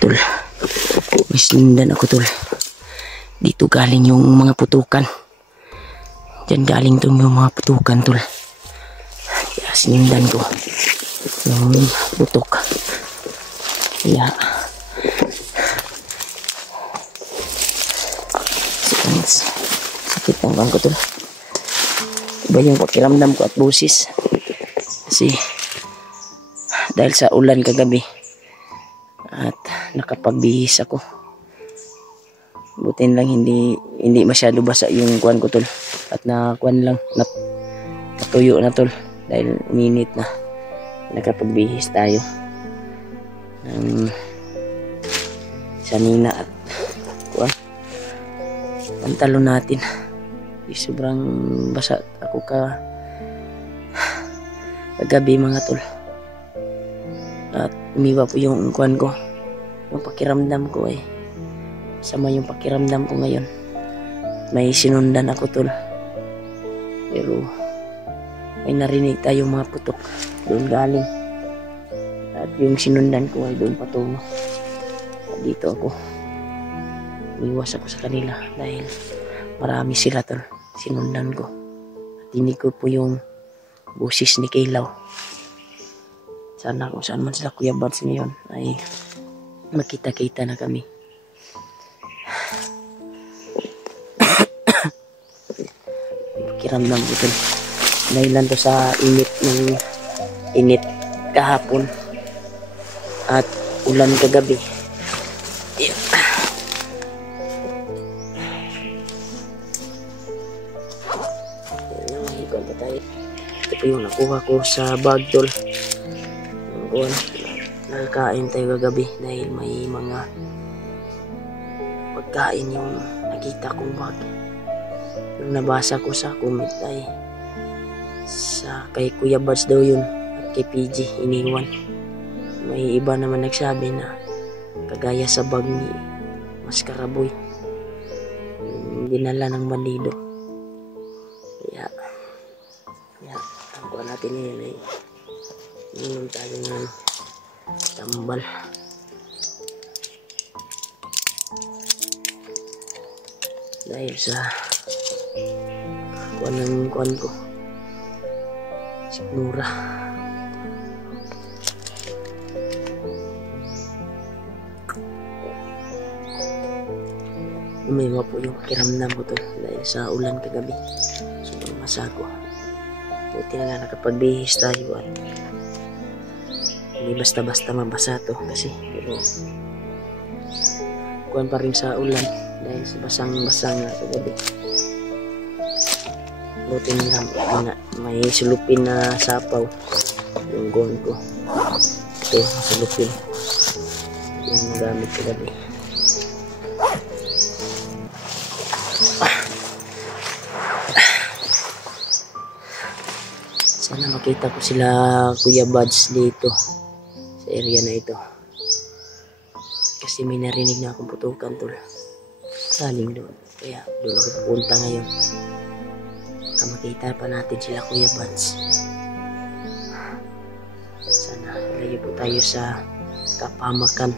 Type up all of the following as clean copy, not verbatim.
Tol, may sinundan ako tol. Dito galing yung mga putukan. Diyan galing tong yung mga putukan tol. Kaya sinundan ko yung putok. Kaya sakit ng bangko tol. Iba yung pakiramdam ko at busis. Kasi dahil sa ulan kagabi at nakapagbihis ako. Butin lang hindi masyado basa yung kuwan ko tol. At nakuwan lang, natuyo na tol dahil uminit na. Nakapagbihis tayo ng sanina at kuwan. Pantalon natin. Sobrang basa ako kagabi mga tol. At umiba po yung kuwan ko. Yung pakiramdam ko eh. Sama yung pakiramdam ko ngayon. May sinundan ako tol. Pero may narinig tayong mga putok. Doon galing. At yung sinundan ko ay doon patungo. At dito ako. Umiwas ako sa kanila. Dahil marami sila tol. Sinundan ko. At hindi ko po yung busis ni Kaylaw. Sana kung saan man sila Kuya Bads ngayon ay makita-kita na kami. Pakiramdam ko tol. Dahilan to sa init kahapon at ulan kagabi. Ito po yung nakuha ko sa bag tol. Nakakain tayo kagabi dahil may mga pagkain yung nakita kong bag. Yung nabasa ko sa comment ay sa kay Kuya Bads daw yun at kay PG iniwan. May iba naman nagsabi na kagaya sa bag ni Maskaraboy yung dinala ng bandido. Kaya ang natin yun ay inom tayo ng tambal. Dahil sa kuwan ko sigura umiwa po yung pakiramdam ko to dahil sa ulan kagabi. Sobrang masago. Buti na nga nakapagbihis tayo at hindi basta-basta mabasa to kasi pero kuwan pa rin sa ulan dahil sa basang-basang nga kagabi. Buti na lang may sulupin na sapaw yung gown ko. Ito sulupin yung nagamit kagabi. Sana makita ko sila Kuya Bads dito sa area na ito. Kasi may narinig na akong putukan tol. Saling doon. Kaya doon ako pupunta ngayon. Makita pa natin sila Kuya Bads. Sana layo po tayo sa kapahamakan.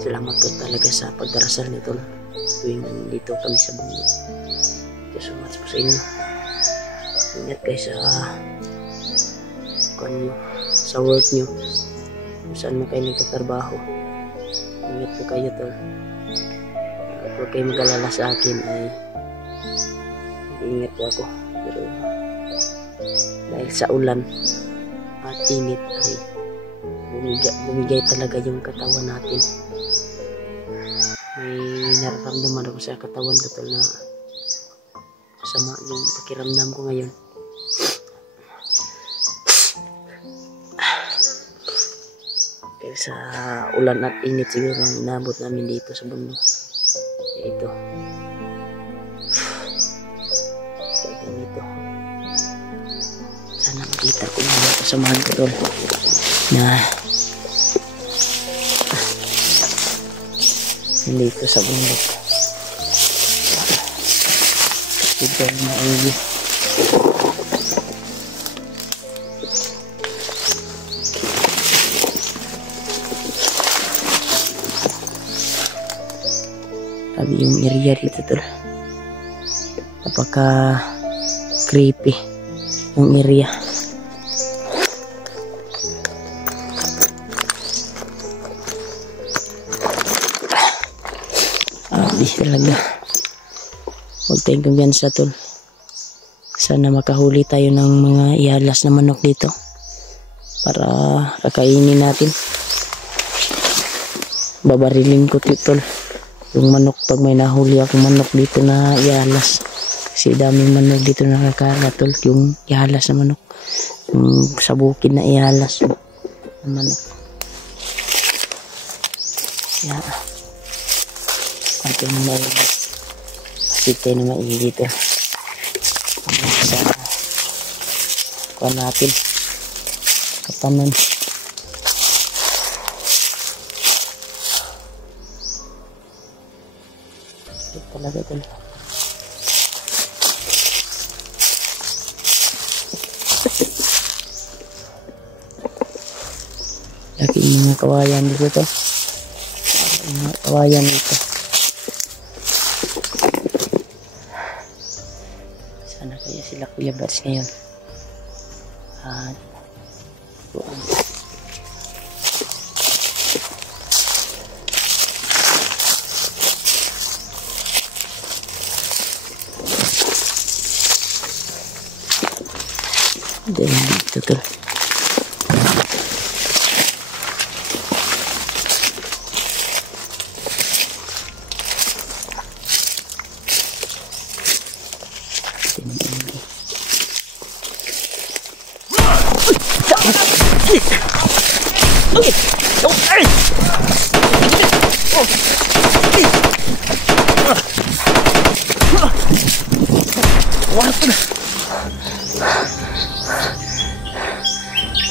Salamat po talaga sa pagdarasal nito tuwing nandito kami sa bundok. Thank you so much po sa inyo. Ingat kayo sa work nyo kung saan mo kayo nagtatrabaho. Ingat po kayo tol. At huwag kayo mag-alala sa akin ay ingat po ako. Pero dahil sa ulan at init ay bumigay talaga yung katawan natin. May nararamdaman ako sa katawan ko tol na sama yung pakiramdam ko ngayon. Kaya sa ulan at init siguro ang inabot namin dito sa bundok. Ito. Ganito. Sana makita ko yung mga kasamahan ko tol na nandito sa bundok. Ito ang maigi. Sabi yung area dito tol. Napaka creepy yung area. Talaga huwag tayong kumpiyansa tol. Sana makahuli tayo ng mga ihalas na manok dito para kakainin natin. Babarilin ko tol yung manok pag may nahuli akong manok dito na ihalas, kasi daming manok dito na nakakagat tol. Yung ihalas na manok, yung sa bukid na ihalas na manok. Yeah. Ito na maigi. Pasitay na maigi dito. Sa kuha natin. Kapanan. Ito talaga ito. Laki yung mga kawayan dito to. Mga kawayan dito. Sana kaya sila Kuya Bats ngayon. At doon. Dito to.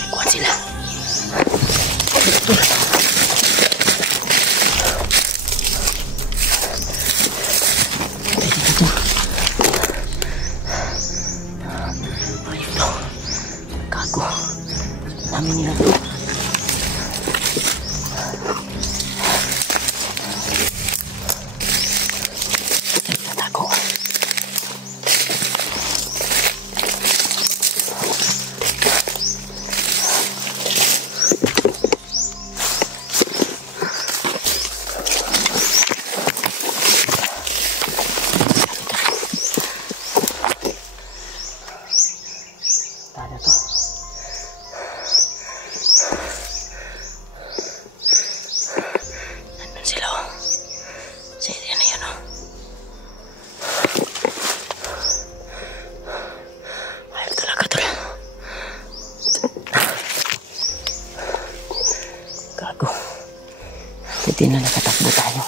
Kuat sila. Ayun daw. Gago. Dami nila to. Gago. Hindi na nakatakbo tayo.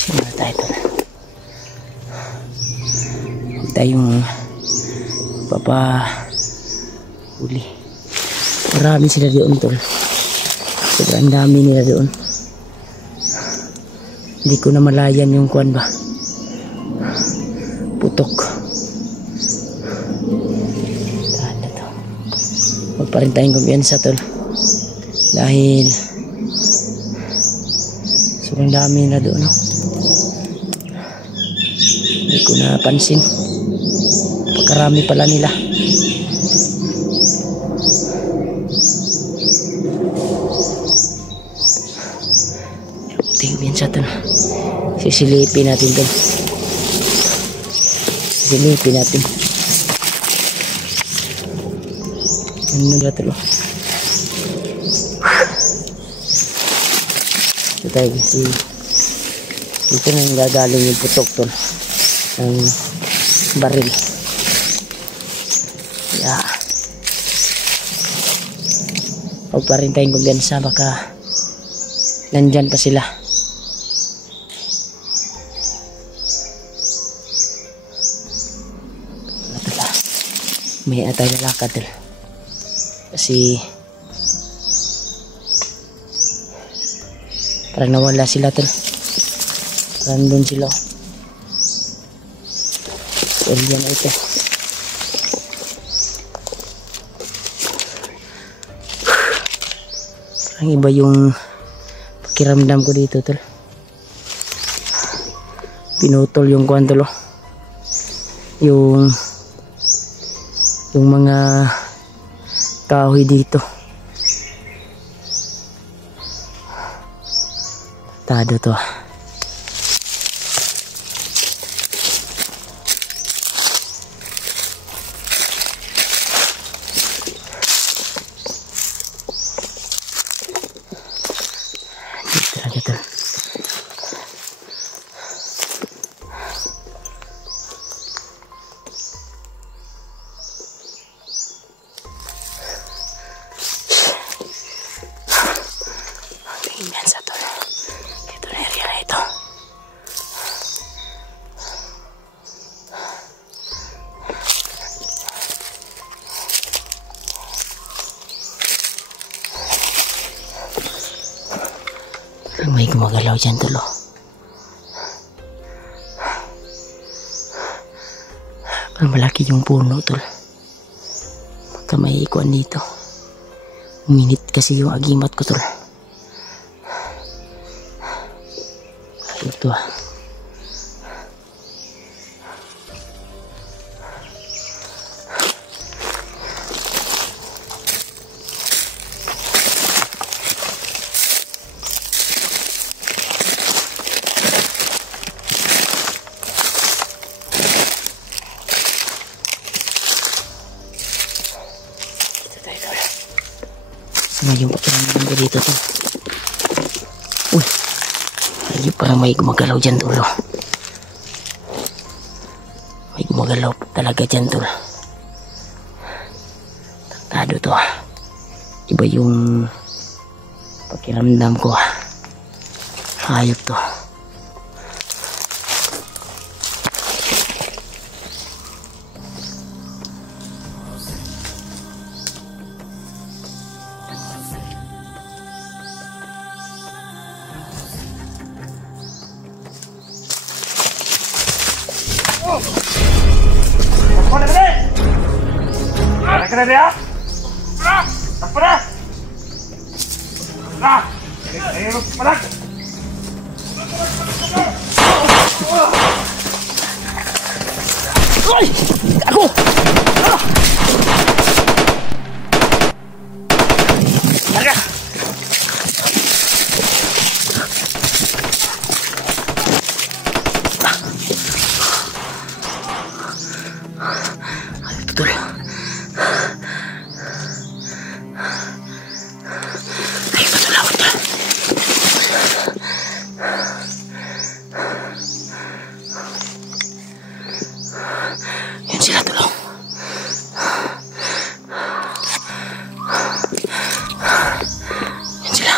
Simula tayo ito. Huwag tayong papahuli. Marami sila doon tol. Sobrang dami nila doon. Hindi ko na malayan yung kuwan ba. Putok. Tahan na to. Huwag pa rin tayong kumpiyansa tol. Dahil sobrang dami na doon. No? Hindi ko napansin. Pagkarami pala nila. Tingin sa ito. Sisilipin natin ito. Sisilipin natin. Ano na ito? tayo kasi dito na yung gagaling yung putok tol ng baril. Yeah. Huwag pa rin tayong kumbiyansa, baka nandyan pa sila. May atay na lakad tol. Kasi parang nawala sila tol. Random sila. Area na ito. Parang iba yung pakiramdam ko dito tol. Pinutol yung kuwan tol. Yung mga kahoy dito. Tado to. Dito. Tingnan sa tol. Ito na area na ito. May gumagalaw dyan tol. Parang malaki yung puno tol. Baka may ikuan dito. Uminit kasi yung agimat ko tol. Ito yung pakiramdam ko dito to. Uy, ayun, parang may gumagalaw dyan tulo. May gumagalaw talaga dyan tulo. Taktado to. Iba yung pakiramdam ko. Hayop to. Kena dia? Apa dah? Nah, ayo pelan. Oi, aku. Marga. Betul. Yan sila tulong. Yan sila.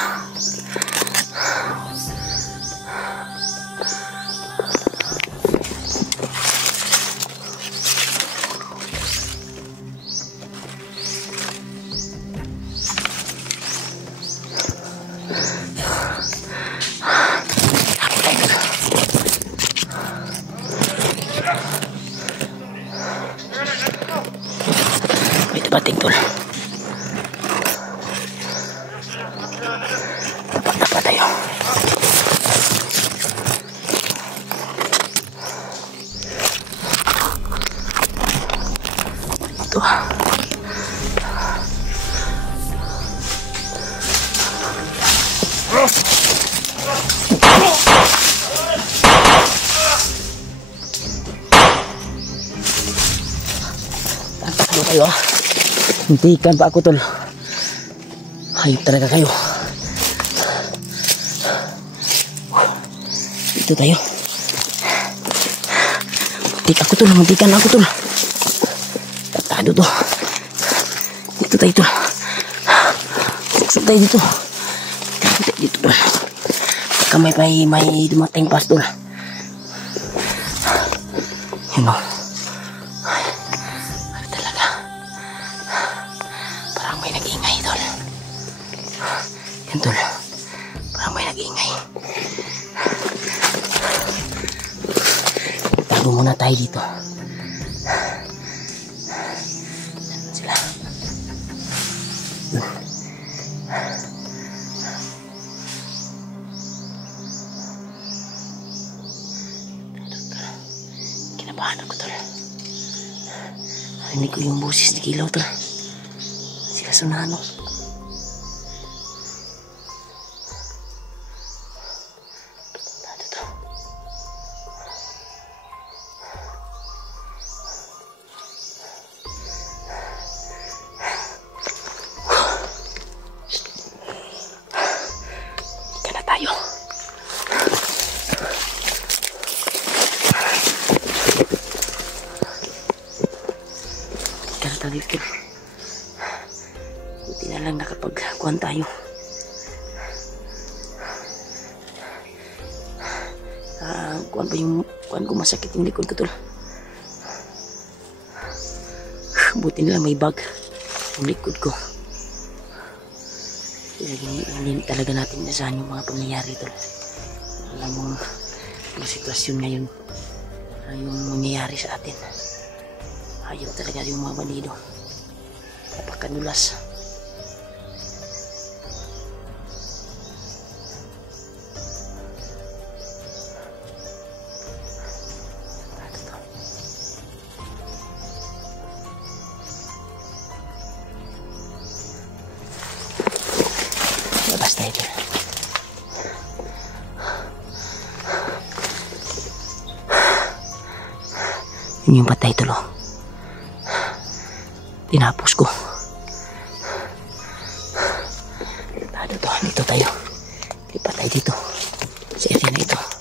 Batik tol. Dapat tayo. Ito. Tatakbo kayo. Hintikan pa ako tol. Hayop talaga kayo. Dito tayo. Muntikan ako tol. Tatado to. Dito tayo tol. Suksok tayo dito. Dito tol. Baka may dumating pas tol. Yun o. Ano talaga? Parang may nag-ingay tol. Yan tol. Parang may nag-ingay. Tago muna tayo dito. Sila. Kinabahan ako tol. Narinig ko yung boses ni Kilaw tol. Sila sa nano. Dito. Buti na lang nakapagkuhan tayo. Kuhan pa yung kuhan ko, masakit yung likod ko tol. Buti na lang may bag yung likod ko. Hindi talaga natin nasahan yung mga pangyayari tol. Alam mo yung sitwasyon ngayon, yung nangyayari sa atin. Ayaw talaga yung mga bandido. Napakanulas. Labas tayo dyan. Yun yung patay tulo. Tinapos ko. Dito tayo. Lipat tayo dito. Sa area na ito.